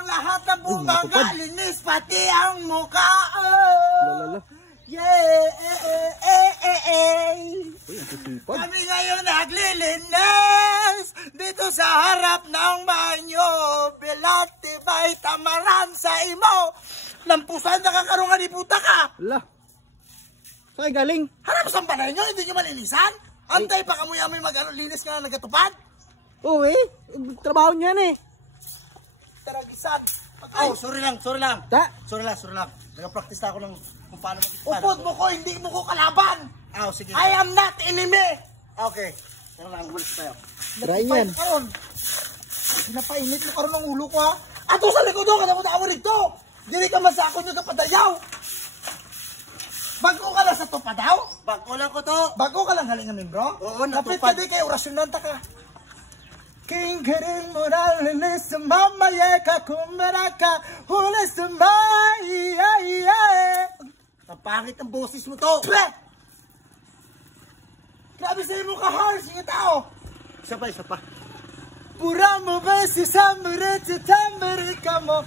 ang lahat ng bunganga, linis pati ang mukha. Lala. Kami ngayon naglilinis dito sa harap ng banyo. Bilati ba'y tamaran sa imo? Lampusan nakakarungan ni puta ka. Ala. Saan galing? Harap sa balay nyo, hindi nyo malinisan? Antay pa kamuya may mag-linis ka na nagatupad? Oo trabaho niyan eh. Taragisan. Oh, sorry lang. Ta? Sorry lang. Nag-practice na ako ng kung paano mag-ipad. Upod mo ko, hindi mo ko kalaban. Sige. I am not enemy. Okay. Tara lang, gulis tayo. Try yan. Pinapainit mo karon ng ulo ko ha. Ato sa likod ko, kada mo na ako dito. Dili ka masakot yung kapadayaw. Bago ka lang sa tupadaw? Bago lang ko to. Bago ka lang galing ng membro? Oo, napit natupad. ka di kay orasyonan ta ka. King Karin Morales Mamaye Kakumaraka Hules May Ang pangit ang boses mo to. Grabe sa'yo mo ka-harsh yung tao. Isa pa. Pura mo ba si Samari Tamari ka mo